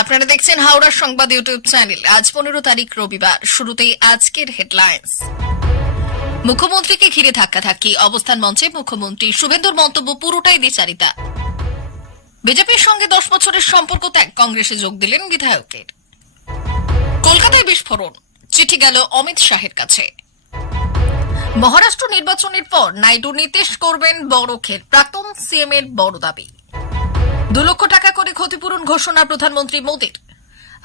আপনারা দেখছেন হাওড়া সংবাদ ইউটিউব চ্যানেল। আজ 15 তারিখ রবিবার। শুরুতেই আজকের হেডলাইন্স। মুখ্যমন্ত্রীকে ঘিরে ধাক্কাধাক্কি, অবস্থান মঞ্চে মুখ্যমন্ত্রী। শুভেন্দুর মন্তব্য পুরোটাই দ্বিচারিতা। বিজেপির সঙ্গে 10 বছরের সম্পর্ক ত্যাগ, কংগ্রেসে যোগ দিলেন বিধায়কের। কলকাতায় বিস্ফোরণ, চিঠি গেল অমিত শাহের কাছে। মহারাষ্ট্র নির্বাচনের পর নাইডু নীতিশ করবেন বড় খেল, প্রাক্তন সিএম এর বড় দাবি। 2 লক্ষ টাকা করে ক্ষতিপূরণ ঘোষণা প্রধানমন্ত্রী মোদীর।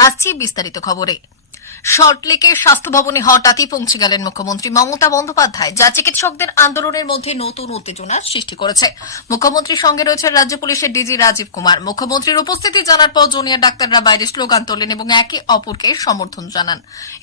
আসছি বিস্তারিত খবরে। সল্টলেকের স্বাস্থ্য ভবনে হঠাৎই পৌঁছে গেলেন মুখ্যমন্ত্রী মমতা বন্দ্যোপাধ্যায়, যা চিকিৎসকদের আন্দোলনের মধ্যে নতুন উত্তেজনার সৃষ্টি করেছে। মুখ্যমন্ত্রীর সঙ্গে রয়েছেন রাজ্য পুলিশের ডিজি রাজীব কুমার। মুখ্যমন্ত্রীর উপস্থিতি জানার পর জুনিয়র ডাক্তাররা বাইরে স্লোগান তোলেন এবং একে অপরকে সমর্থন জানান।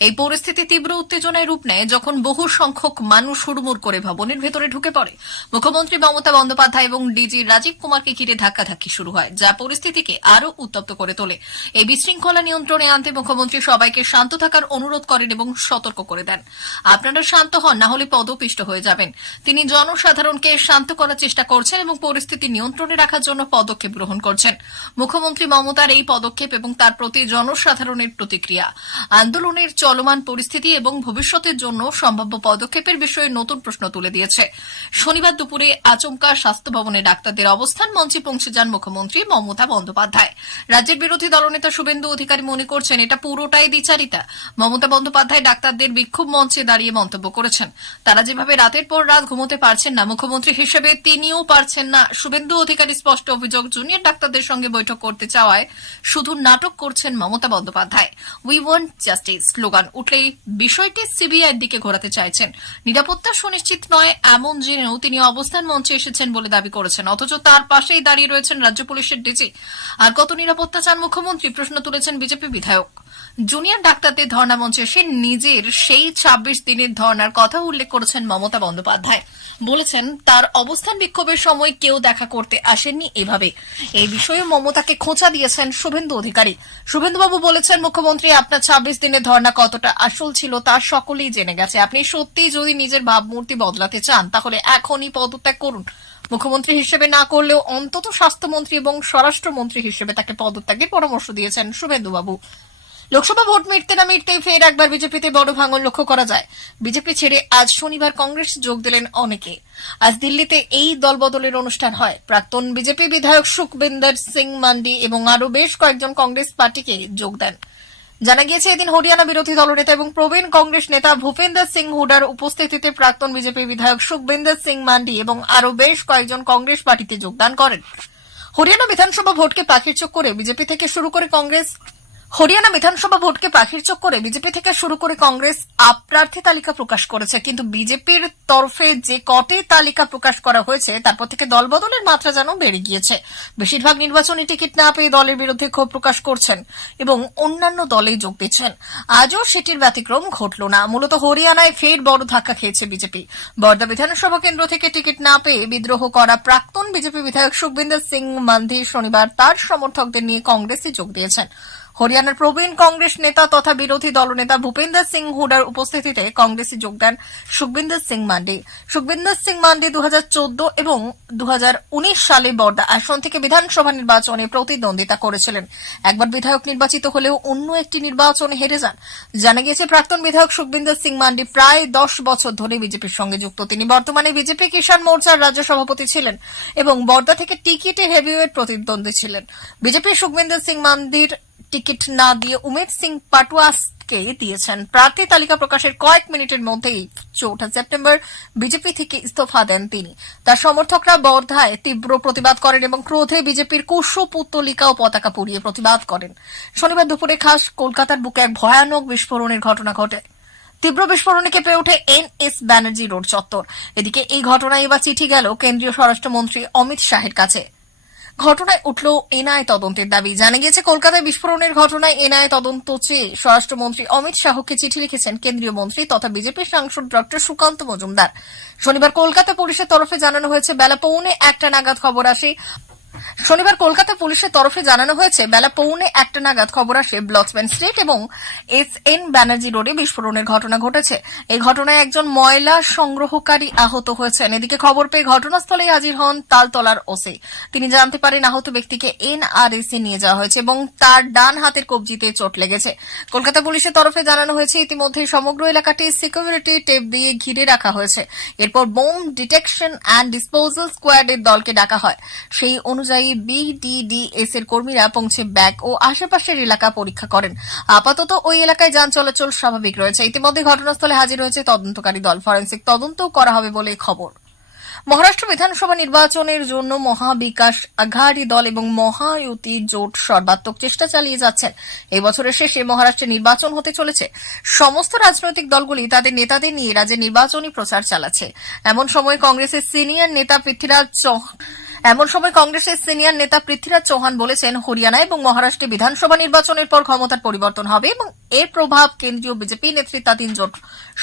এই পরিস্থিতি তীব্র উত্তেজনায় রূপ নেয় যখন বহু সংখ্যক মানুষ হুড়মুড় করে ভবনের ভেতরে ঢুকে পড়ে। মুখ্যমন্ত্রী মমতা বন্দ্যোপাধ্যায় এবং ডিজি রাজীব কুমারকে ঘিরে ধাক্কাধাক্কি শুরু হয়, যা পরিস্থিতিকে আরও উত্তপ্ত করে তোলে। এই বিশৃঙ্খলা নিয়ন্ত্রণে আনতে মুখ্যমন্ত্রী সবাইকে শান্ত থাকার অনুরোধ করেন এবং সতর্ক করে দেন। আপনারা শান্ত হন, না হলে পদপিষ্ট হয়ে যাবেন। তিনি জনসাধারণকে শান্ত করার চেষ্টা করছেন এবং পরিস্থিতি নিয়ন্ত্রণে রাখার জন্য পদক্ষেপ গ্রহণ করছেন। মুখ্যমন্ত্রী মমতার এই পদক্ষেপ এবং তার প্রতি জনসাধারণের প্রতিক্রিয়া আন্দোলনের চলমান পরিস্থিতি এবং ভবিষ্যতের জন্য সম্ভাব্য পদক্ষেপের বিষয়ে নতুন প্রশ্ন তুলে দিয়েছে। শনিবার দুপুরে আচমকা স্বাস্থ্য ভবনে ডাক্তারদের অবস্থান মঞ্চে পৌঁছে যান মুখ্যমন্ত্রী মমতা বন্দ্যোপাধ্যায়। রাজ্যের বিরোধী দলনেতা শুভেন্দু অধিকারী মনে করছেন এটা পুরোটাই দ্বিচারিতা। মমতা বন্দ্যোপাধ্যায় ডাক্তারদের বিক্ষোভ মঞ্চে দাঁড়িয়ে মন্তব্য করেছেন, তারা যেভাবে রাতের পর রাত ঘুমোতে পারছেন না, মুখ্যমন্ত্রী হিসেবে তিনিও পারছেন না। শুভেন্দু অধিকারী স্পষ্ট অভিযোগ, জুনিয়র ডাক্তারদের সঙ্গে বৈঠক করতে চাওয়ায় শুধু নাটক করছেন Mamata Bandyopadhyay. We want justice slogan উঠলেই বিষয়টি সিবিআইয়ের দিকে ঘোরাতে চাইছেন। নিরাপত্তা সুনিশ্চিত নয় এমন জেনেও তিনি অবস্থান মঞ্চে এসেছেন বলে দাবি করেছেন, অথচ তার পাশেই দাঁড়িয়ে রয়েছেন রাজ্য পুলিশের ডিজি। আর কত নিরাপত্তা চান মুখ্যমন্ত্রী, প্রশ্ন তুলেছেন বিজেপি বিধায়ক। জুনিয়র ডাক্তারদের ধর্ণা মঞ্চে এসে নিজের সেই 26 দিনের ধর্ণার কথা উল্লেখ করেছেন মমতা বন্দ্যোপাধ্যায়। বলেছেন তার অবস্থান বিক্ষোভের সময় কেউ দেখা করতে আসেননি এভাবে। এই বিষয়ে মমতাকে খোঁচা দিয়েছেন শুভেন্দু অধিকারী। শুভেন্দুবাবু বলেছেন, মুখ্যমন্ত্রী আপনার 26 দিনের ধর্ণা কতটা আসল ছিল তা সকলেই জেনে গেছে। আপনি সত্যিই যদি নিজের ভাবমূর্তি বদলাতে চান তাহলে এখনই পদত্যাগ করুন। মুখ্যমন্ত্রী হিসেবে না করলেও অন্তত স্বাস্থ্যমন্ত্রী এবং স্বরাষ্ট্রমন্ত্রী হিসেবে তাকে পদত্যাগের পরামর্শ দিয়েছেন শুভেন্দুবাবু। লোকসভা ভোট মিটতে না মিটতেই ফের একবার বিজেপিতে বড় ভাঙন লক্ষ্য করা যায়। বিজেপি ছেড়ে আজ শনিবার কংগ্রেস যোগ দিলেন অনেকে। আজ দিল্লিতে এই দলবদলের অনুষ্ঠান হয়। প্রাক্তন বিজেপি বিধায়ক সুখবিন্দর সিং মান্ডি এবং আরও বেশ কয়েকজন কংগ্রেস পার্টিকে যোগ দেন। জানা গিয়েছে, এদিন হরিয়ানা বিরোধী দলনেতা এবং প্রবীণ কংগ্রেস নেতা ভূপেন্দর সিং হুডার উপস্থিতিতে প্রাক্তন বিজেপি বিধায়ক সুখবিন্দর সিং মান্ডি এবং আরও বেশ কয়েকজন কংগ্রেস পার্টিতে যোগদান করেন। হরিয়ানা বিধানসভা ভোটকে পাখির চোখ করে বিজেপি থেকে শুরু করে কংগ্রেস প্রার্থী তালিকা প্রকাশ করেছে, কিন্তু বিজেপির তরফে যে কটি তালিকা প্রকাশ করা হয়েছে তারপর থেকে দলবদলের মাত্রা যেন বেড়ে গিয়েছে। বেশিরভাগ নির্বাচনী টিকিট না পেয়ে দলের বিরুদ্ধে ক্ষোভ প্রকাশ করছেন এবং অন্যান্য দলে যোগ দিচ্ছেন। আজও সেটির ব্যতিক্রম ঘটল না। মূলত হরিয়ানায় ফের বড় ধাক্কা খেয়েছে বিজেপি। বর্দা বিধানসভা কেন্দ্র থেকে টিকিট না পেয়ে বিদ্রোহ করা প্রাক্তন বিজেপি বিধায়ক সুখবিন্দর সিং মান্ডি শনিবার তার সমর্থকদের নিয়ে কংগ্রেসে যোগ দিয়েছেন। হরিয়ানার প্রবীণ কংগ্রেস নেতা তথা বিরোধী দলনেতা ভূপেন্দর সিং হুডার উপস্থিতিতে কংগ্রেসে যোগ দেন সুখবিন্দর সিং মান্ডি। সুখবিন্দর সিং মান্ডি 2014 এবং 2019 সালে বর্দা আসন থেকে বিধানসভা নির্বাচনে প্রতিদ্বন্দ্বিতা করেছিলেন। একবার বিধায়ক নির্বাচিত হলেও অন্য একটি নির্বাচনে হেরে যান। জানা গিয়েছে, প্রাক্তন বিধায়ক সুখবিন্দর সিং মান্ডি প্রায় 10 বছর ধরে বিজেপির সঙ্গে যুক্ত। তিনি বর্তমানে বিজেপি কিষাণ মোর্চার রাজ্য সভাপতি ছিলেন এবং বর্দা থেকে টিকিটে হেভিওয়েট প্রতিদ্বন্দ্বী ছিলেন। বিজেপি সুখবিন্দর সিং মান্ডির টিকিট না দিয়ে উমেদ সিং পাটওয়াসকে দিয়েছেন। প্রার্থী তালিকা প্রকাশের কয়েক মিনিটের মধ্যেই 4 সেপ্টেম্বর বিজেপি থেকে ইস্তফা দেন তিনি। তার সমর্থকরা বর্ধায় তীব্র প্রতিবাদ করেন এবং ক্রোধে বিজেপির কুশপুত্তলিকা ও পতাকা পুড়িয়ে প্রতিবাদ করেন। শনিবার দুপুরে খাস কলকাতার বুকে এক ভয়ানক বিস্ফোরণের ঘটনা ঘটে। তীব্র বিস্ফোরণে কেঁপে ওঠে NS ব্যানার্জি রোড চত্বর। এদিকে এই ঘটনায় এবার চিঠি গেল কেন্দ্রীয় স্বরাষ্ট্রমন্ত্রী অমিত শাহের কাছে। ঘটনায় উঠল এনআইএ তদন্তের দাবি। জানা গিয়েছে, কলকাতায় বিস্ফোরণের ঘটনায় এনআইএ তদন্ত চেয়ে স্বরাষ্ট্রমন্ত্রী অমিত শাহকে চিঠি লিখেছেন কেন্দ্রীয় মন্ত্রী তথা বিজেপির সাংসদ ডক্টর সুকান্ত মজুমদার। শনিবার কলকাতা পুলিশের তরফে জানানো হয়েছে, বেলা 1:45 নাগাদ খবর আসে শনিবার কলকাতা পুলিশের তরফে জানানো হয়েছে বেলা 1:45 নাগাদ খবর আসে ব্লচম্যান স্ট্রিট এবং SN ব্যানার্জি রোডে বিস্ফোরণের ঘটনা ঘটেছে। এই ঘটনায় একজন ময়লা সংগ্রহকারী আহত হয়েছেন। এদিকে খবর পেয়ে ঘটনাস্থলে হাজির হন তালতলার ওসি। তিনি জানতে পারেন আহত ব্যক্তিকে NRS নিয়ে যাওয়া হয়েছে এবং তার ডান হাতের কবজিতে চোট লেগেছে। কলকাতা পুলিশের তরফে জানানো হয়েছে ইতিমধ্যে সমগ্র এলাকাটি সিকিউরিটি টেপ দিয়ে ঘিরে রাখা হয়েছে। এরপর বোম ডিটেকশন অ্যান্ড ডিসপোজাল স্কোয়াডের দলকে ডাকা হয়। সেই অনুযায়ী BDDS এর কর্মীরা পৌঁছে ব্যাগ ও আশেপাশের এলাকা পরীক্ষা করেন। আপাতত ওই এলাকায় যান চলাচল স্বাভাবিক রয়েছে। ইতিমধ্যে ঘটনাস্থলে হাজির হয়েছে তদন্তকারী দল। ফরেন্সিক তদন্তও করা হবে বলে খবর। মহারাষ্ট্র বিধানসভা নির্বাচনের জন্য মহাবিকাশ আঘাড়ি দল এবং মহায়ুতি জোট সর্বাত্মক চেষ্টা চালিয়ে যাচ্ছেন। এই বছরের শেষে মহারাষ্ট্রে নির্বাচন হতে চলেছে। সমস্ত রাজনৈতিক দলগুলি তাদের নেতাদের নিয়ে রাজ্যে নির্বাচনী প্রচার চালাচ্ছে। এমন সময় কংগ্রেসের সিনিয়র নেতা পৃথ্বীরাজ চৌহান বলেছেন হরিয়ানা এবং মহারাষ্ট্রে বিধানসভা নির্বাচনের পর ক্ষমতার পরিবর্তন হবে এবং এর প্রভাব কেন্দ্রীয় বিজেপি নেতৃত্বাধীন জোট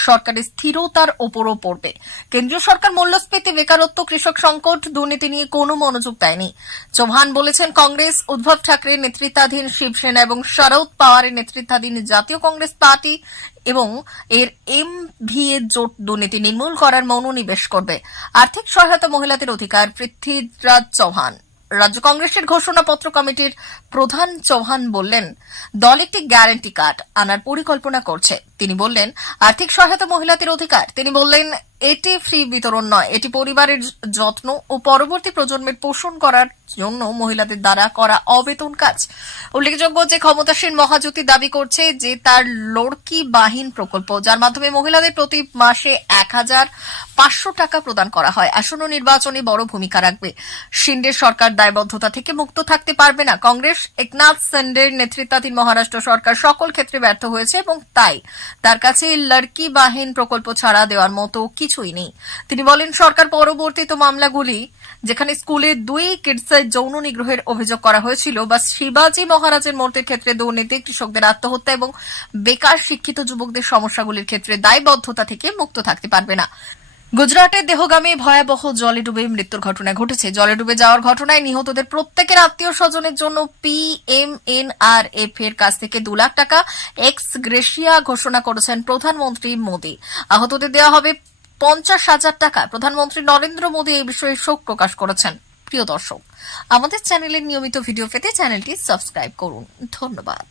সরকারের স্থিরতার ওপরও পড়বে। কেন্দ্রীয় সরকার মূল্যস্ফীতি, বেকারত্ব, কৃষক সংকট, দুর্নীতি নিয়ে কোনো মনোযোগ দেয়নি। চৌহান বলেছেন কংগ্রেস, উদ্ধব ঠাকরে নেতৃত্বাধীন শিবসেনা এবং শরদ পাওয়ারের নেতৃত্বাধীন জাতীয় কংগ্রেস পার্টি এবং এর MVA জোট দুর্নীতি নির্মূল করার মনোনিবেশ করবে। আর্থিক সহায়তা মহিলাদের অধিকার, পৃথ্বীরাজ চৌহান। রাজ্য কংগ্রেসের ঘোষণাপত্র কমিটির প্রধান চৌহান বললেন দল একটি গ্যারান্টি কার্ড আনার পরিকল্পনা করছে। তিনি বললেন আর্থিক সহায়তা মহিলাদের অধিকার। তিনি বললেন এটি ফ্রি বিতরণ নয়, এটি পরিবারের যত্ন ও পরবর্তী প্রজন্মের পোষণ করার জন্য মহিলাদের দ্বারা করা অবেতন কাজ। উল্লেখযোগ্য যে ক্ষমতাসীন মহাজোটী দাবি করছে যে তার লড়কি বাহিন প্রকল্প, যার মাধ্যমে মহিলাদের প্রতি মাসে 1,500 টাকা প্রদান করা হয়, আসন্ন নির্বাচনে বড় ভূমিকা রাখবে। শিন্ডের সরকার দায়বদ্ধতা থেকে মুক্ত থাকতে পারবে না। কংগ্রেস একনাথ শিন্ডের নেতৃত্বাধীন মহারাষ্ট্র সরকার সকল ক্ষেত্রে ব্যর্থ হয়েছে এবং তাই তার কাছে লড়কি বাহিন প্রকল্প ছাড়া দেওয়ার মতো কিছুই নেই। তিনি বলেন সরকার পরবর্তীত মামলাগুলি যেখানে স্কুলে 2 কিডসের যৌন নিগ্রহের অভিযোগ করা হয়েছিল বা শিবাজি মহারাজের মূর্তির ক্ষেত্রে দুর্নীতি, কৃষকদের আত্মহত্যা এবং বেকার শিক্ষিত যুবকদের সমস্যাগুলির ক্ষেত্রে দায়বদ্ধতা থেকে মুক্ত থাকতে পারবে না। গুজরাটের দেহগামে ভয়াবহ জলে ডুবে মৃত্যুর ঘটনা ঘটেছে। জলে ডুবে যাওয়ার ঘটনায় নিহতদের প্রত্যেকের আত্মীয় স্বজনের জন্য PMNRF এর কাছ থেকে 2 লাখ টাকা এক্স গ্রেশিয়া ঘোষণা করেছেন প্রধানমন্ত্রী মোদী। আহতদের দেওয়া হবে 50,000 টাকা। প্রধানমন্ত্রী নরেন্দ্র মোদী এই বিষয়ে শোক প্রকাশ করেছেন। প্রিয় দর্শক, আমাদের চ্যানেলের নিয়মিত ভিডিও পেতে চ্যানেলটি সাবস্ক্রাইব করুন। ধন্যবাদ।